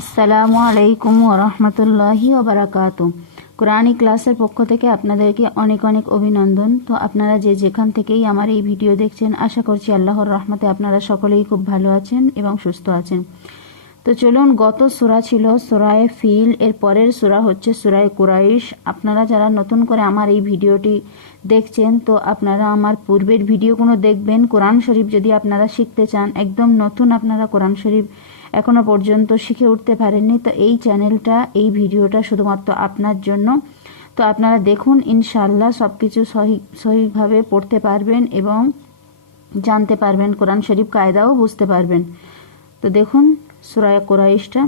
আসসালামু আলাইকুম ওরহমতুল্লাহি ওবরাকাত কোরআনি ক্লাসের পক্ষ থেকে আপনাদেরকে অনেক অনেক অভিনন্দন। তো আপনারা যে যেখান থেকেই আমার এই ভিডিও দেখছেন, আশা করছি আল্লাহর রহমতে আপনারা সকলেই খুব ভালো আছেন এবং সুস্থ আছেন। তো চলুন, গত সুরা ছিল সুরায় ফিল, এর পরের সুরা হচ্ছে সুরায় কুরাইশ। আপনারা যারা নতুন করে আমার এই ভিডিওটি দেখছেন, তো আপনারা আমার পূর্বের ভিডিওগুলো দেখবেন। কোরআন শরীফ যদি আপনারা শিখতে চান, একদম নতুন আপনারা কোরআন শরীফ এখনো পর্যন্ত শিখে উঠতে পারেননি তো এই চ্যানেলটা এই ভিডিওটা শুধুমাত্র আপনার জন্য তো আপনারা দেখুন ইনশাল্লাহ সব কিছু সহি সহিভাবে পড়তে পারবেন এবং জানতে পারবেন কোরআন শরীফ কায়দাও বুঝতে পারবেন তো দেখুন সুরায় কোরাইশটা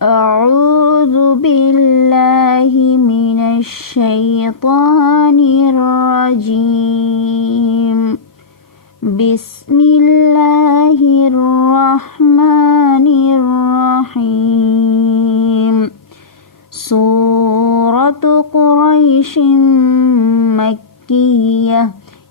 أعوذ بالله من الشيطان الرجيم بسم الله الرحمن الرحيم سورة قريش مكية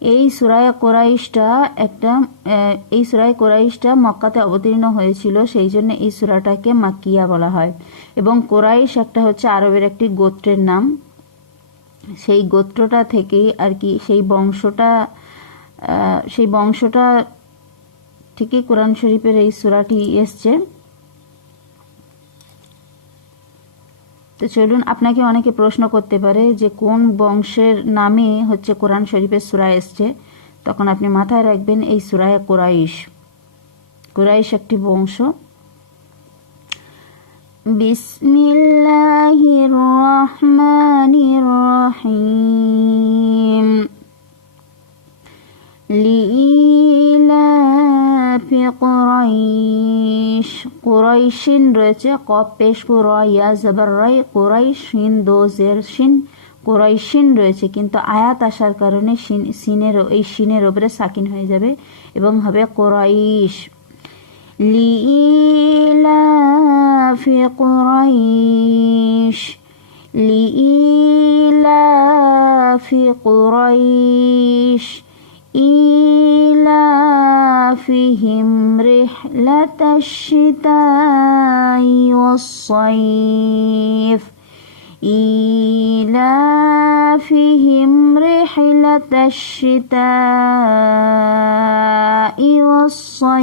এই সুরায় কোরাইশটা একটা আহ, এই সুরায় কোরাইশটা মক্কাতে অবতীর্ণ হয়েছিল সেই জন্য এই সুরাটাকে মাক্কিয়া বলা হয় এবং কোরাইশ একটা হচ্ছে আরবের একটি গোত্রের নাম সেই গোত্রটা থেকেই আর কি সেই বংশটা আহ, সেই বংশটা থেকেই কোরআন শরীফের এই সুরাটি এসছে। তো চলুন, আপনাকে অনেকে প্রশ্ন করতে পারে যে কোন বংশের নামে হচ্ছে কোরআন শরীফের সুরা এসছে। তখন আপনি মাথায় রাখবেন, এই সুরায় কোরাইশ। কোরাইশ একটি বংশ। বিসমিল্লাহির কুরাইশ কুরাইশিন রয়েছে কপ পেশ কুরা ইয়া জবর রাই জের শিন রয়েছে, কিন্তু আয়াত আসার কারণে সিনের, এই শিনের ওপরে সাকিন হয়ে যাবে এবং হবে কুরাইশ লিইলাফ কুরাইশ লিইলাফ কুরাইশ إيلافهم رحلة الشتاء والصيف. إيلافهم رحلة الشتاء والصيف.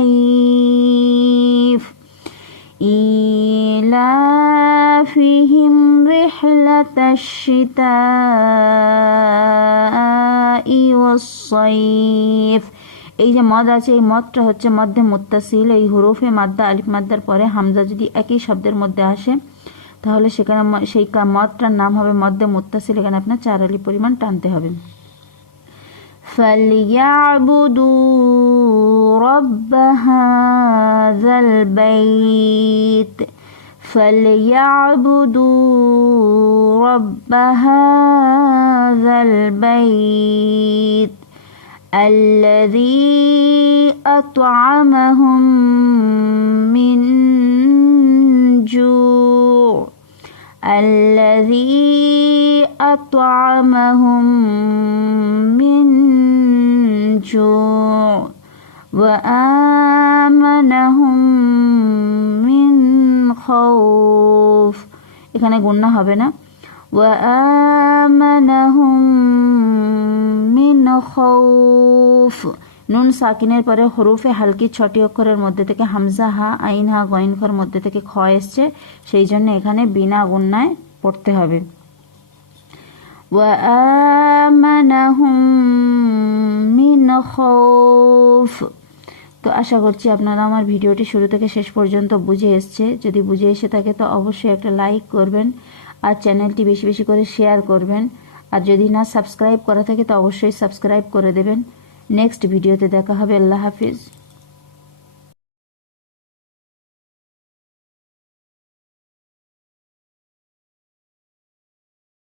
إيلافهم رحلة الشتاء والصيف. এই যে মদ আছে এই মদটা হচ্ছে মধ্যে মুত্তাসিল এই হুরুফে মাদ্দা আলিফ মাদ্দার পরে হামজা যদি একই শব্দের মধ্যে আসে তাহলে সেখানে ম- সেই কা- মদটার নাম হবে মধ্যে মুত্তাসিল এখানে আপনার চার আলি পরিমাণ টানতে হবে فليعبدوا رب هذا البيت فليعبدوا رب هذا البيت الذي أطعمهم من جوع الذي أطعمهم من جوع وآمنهم من خوف এখানে গুণনা হবে না وآمنهم من خوف নুন সাকিনের পরে হরুফে হালকি ছটি অক্ষরের মধ্যে থেকে হামজা হা আইন হা গইন খর মধ্যে থেকে খ এসছে সেই জন্য এখানে বিনা গুন্নায় পড়তে হবে وآمنهم من خوف তো আশা করছি আপনারা আমার ভিডিওটি শুরু থেকে শেষ পর্যন্ত বুঝে এসছে যদি বুঝে এসে থাকে তো অবশ্যই একটা লাইক করবেন আর চ্যানেলটি বেশি বেশি করে শেয়ার করবেন আর যদি না সাবস্ক্রাইব করা থাকে তো অবশ্যই সাবস্ক্রাইব করে দেবেন নেক্সট ভিডিওতে দেখা হবে। আল্লাহ হাফিজ।